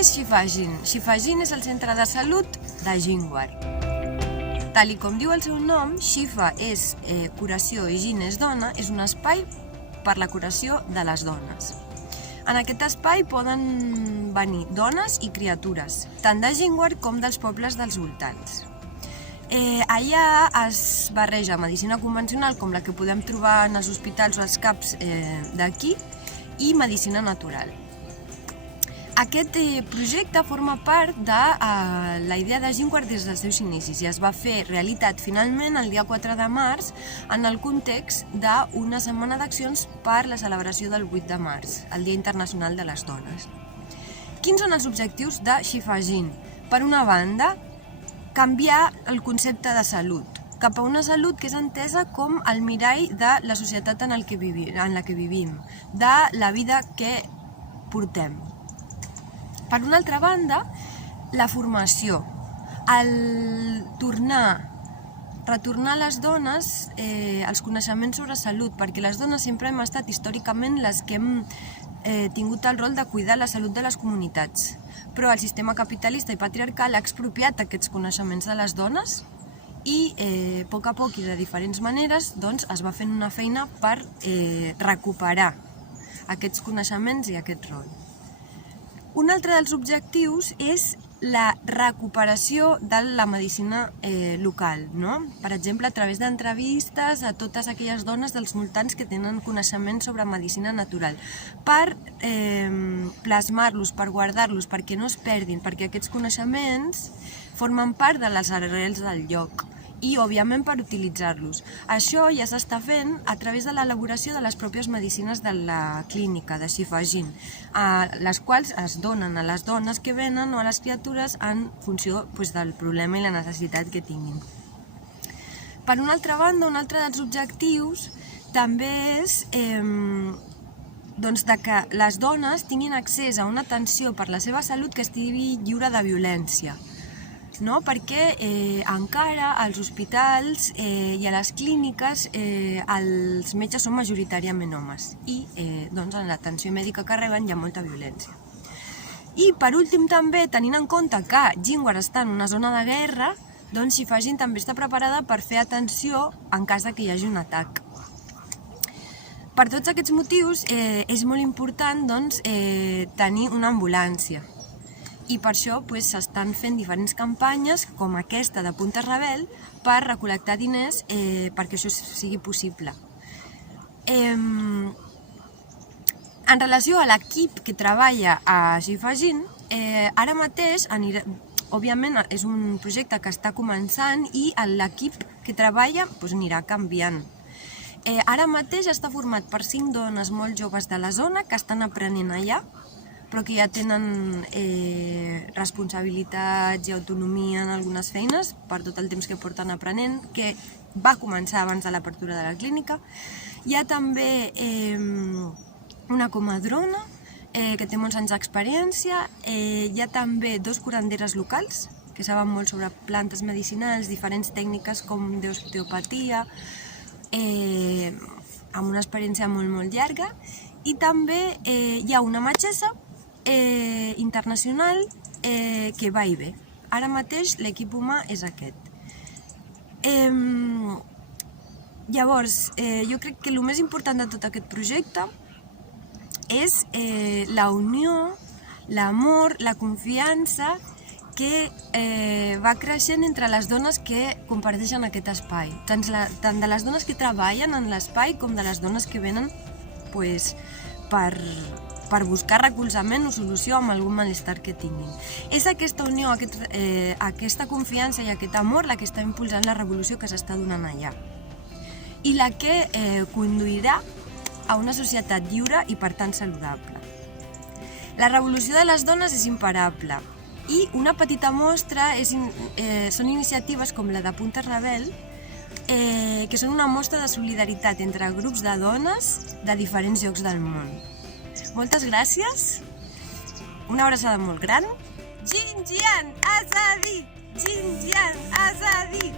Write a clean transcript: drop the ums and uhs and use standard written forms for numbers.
Què és Shifagin? Shifagin és el centre de salut de Jingwar. Tal com diu el seu nom, Shifa és curació i Jin és dona, és un espai per la curació de les dones. En aquest espai poden venir dones i criatures, tant de Jingwar com dels pobles dels voltants. Allà es barreja medicina convencional, com la que podem trobar en els hospitals o els CAPs d'aquí, i medicina natural. Aquest projecte forma part de la idea de Jingwar des dels seus inicis i es va fer realitat finalment el dia 4 de març en el context d'una setmana d'accions per la celebració del 8 de març, el Dia Internacional de les Dones. Quins són els objectius de Shifagin? Per una banda, canviar el concepte de salut cap a una salut que és entesa com el mirall de la societat en la que vivim, de la vida que portem. Per una altra banda, la formació, el retornar a les dones els coneixements sobre salut, perquè les dones sempre hem estat històricament les que hem tingut el rol de cuidar la salut de les comunitats. Però el sistema capitalista i patriarcal ha expropiat aquests coneixements de les dones i a poc i de diferents maneres es va fent una feina per recuperar aquests coneixements i aquest rol. Un altre dels objectius és la recuperació de la medicina local, per exemple, a través d'entrevistes a totes aquelles dones dels voltants que tenen coneixement sobre medicina natural, per plasmar-los, per guardar-los, perquè no es perdin, perquè aquests coneixements formen part de les arrels del lloc i, òbviament, per utilitzar-los. Això ja s'està fent a través de l'elaboració de les pròpies medicines de la clínica de Shifagin, les quals es donen a les dones que venen o a les criatures en funció del problema i la necessitat que tinguin. Per una altra banda, un altre dels objectius també és que les dones tinguin accés a una atenció per la seva salut que estigui lliure de violència, perquè encara als hospitals i a les clíniques els metges són majoritàriament homes i en l'atenció mèdica que reben hi ha molta violència. I per últim també, tenint en compte que Jingwar està en una zona de guerra, Shifagin també està preparada per fer atenció en cas que hi hagi un atac. Per tots aquests motius és molt important tenir una ambulància. I per això s'estan fent diferents campanyes com aquesta de Punta Rebel per recol·lectar diners perquè això sigui possible. En relació a l'equip que treballa a Shifagin, ara mateix, òbviament és un projecte que està començant i l'equip que treballa anirà canviant. Ara mateix està format per 5 dones molt joves de la zona que estan aprenent allà, però que ja tenen responsabilitats i autonomia en algunes feines per tot el temps que porten aprenent, que va començar abans de l'apertura de la clínica. Hi ha també una comadrona que té molts anys d'experiència, hi ha també 2 curanderes locals que saben molt sobre plantes medicinals, diferents tècniques com d'osteopatia, amb una experiència molt llarga, i també hi ha una metgessa internacional que va i ve. Ara mateix l'equip humà és aquest. Llavors, jo crec que el més important de tot aquest projecte és la unió, l'amor, la confiança que va creixent entre les dones que comparteixen aquest espai, tant de les dones que treballen en l'espai com de les dones que venen per buscar recolzament o solució amb algun malestar que tinguin. És aquesta unió, aquesta confiança i aquest amor la que està impulsant la revolució que s'està donant allà i la que conduirà a una societat lliure i per tant saludable. La revolució de les dones és imparable i una petita mostra són iniciatives com la de Punta Rebel, que són una mostra de solidaritat entre grups de dones de diferents llocs del món. Moltes gràcies, una abraçada molt gran. Jinjian Azadi! Jinjian Azadi!